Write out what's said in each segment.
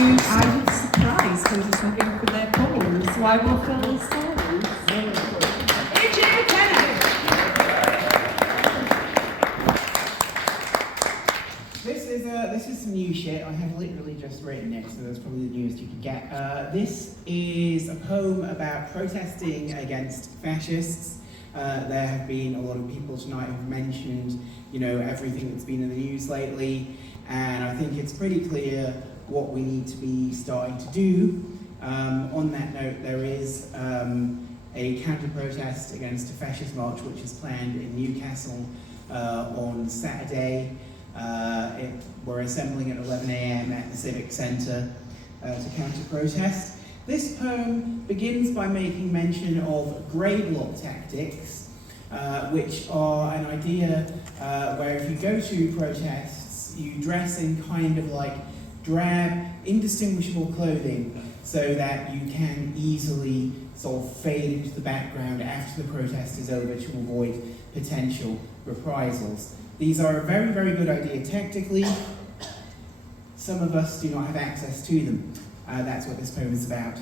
I was surprised who was looking for their poems, so I will fill the silence. This is some new shit. I have literally just written it, so that's probably the newest you could get. This is a poem about protesting against fascists. There have been a lot of people tonight who've mentioned, everything that's been in the news lately, and I think it's pretty clear what we need to be starting to do. On that note, there is a counter-protest against a fascist march which is planned in Newcastle on Saturday. We're assembling at 11 a.m. at the Civic Centre to counter-protest. This poem begins by making mention of grey bloc tactics, which are an idea where if you go to protests, you dress in kind of like drab, indistinguishable clothing so that you can easily sort of fade into the background after the protest is over to avoid potential reprisals. These are a very, very good idea tactically. Some of us do not have access to them. That's what this poem is about.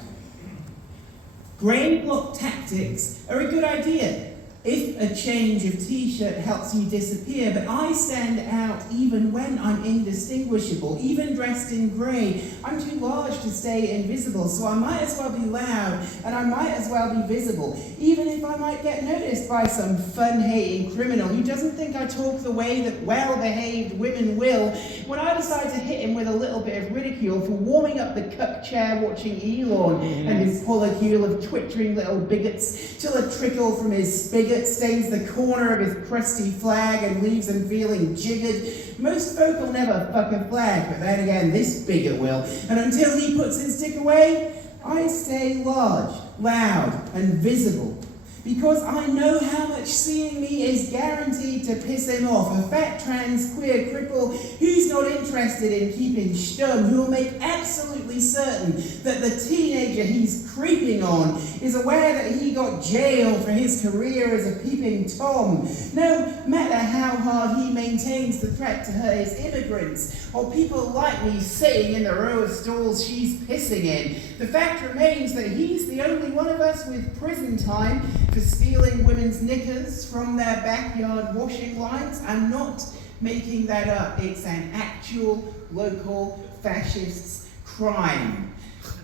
Grey bloc tactics are a good idea if a change of t-shirt helps you disappear, but I stand out even when I'm indistinguishable, even dressed in grey. I'm too large to stay invisible, so I might as well be loud, and I might as well be visible, even if I might get noticed by some fun-hating criminal who doesn't think I talk the way that well-behaved women will. When I decide to hit him with a little bit of ridicule for warming up the cuck chair watching Elon and his polycule of twittering little bigots till a trickle from his spigot stains the corner of his crusty flag and leaves him feeling jiggered. Most folk will never fuck a flag, but then again, this bigot will. And until he puts his dick away, I stay large, loud, and visible. Because I know how much seeing me is guaranteed to piss him off. A fat, trans, queer cripple who's not interested in keeping stum, who will make absolutely certain that the teenager he's creeping on is aware that he got jailed for his career as a peeping Tom. No matter how hard he maintains the threat to her as immigrants, or people like me sitting in the row of stalls she's pissing in, the fact remains that he's the only one of us with prison time for stealing women's knickers from their backyard washing lines. I'm not making that up. It's an actual local fascist's crime.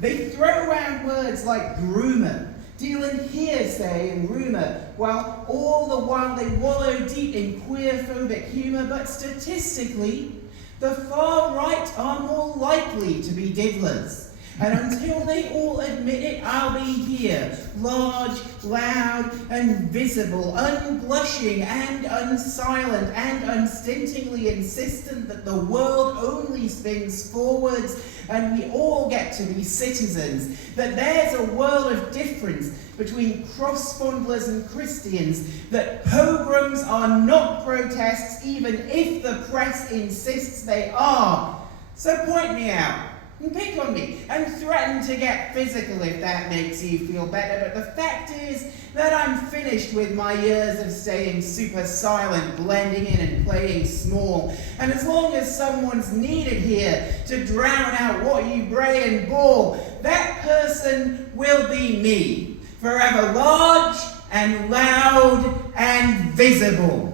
They throw around words like groomer, dealing hearsay and rumour, while all the while they wallow deep in queerphobic humour, but statistically, the far right are more likely to be diddlers. And until they all admit it, I'll be here, large, loud, and visible, unblushing and unsilent, and unstintingly insistent that the world only spins forwards and we all get to be citizens, that there's a world of difference between cross-fondlers and Christians, that pogroms are not protests even if the press insists they are. So point me out, and pick on me, and threaten to get physical if that makes you feel better, but the fact is that I'm finished with my years of staying super silent, blending in and playing small, and as long as someone's needed here to drown out what you bray and bawl, that person will be me, forever large and loud and visible.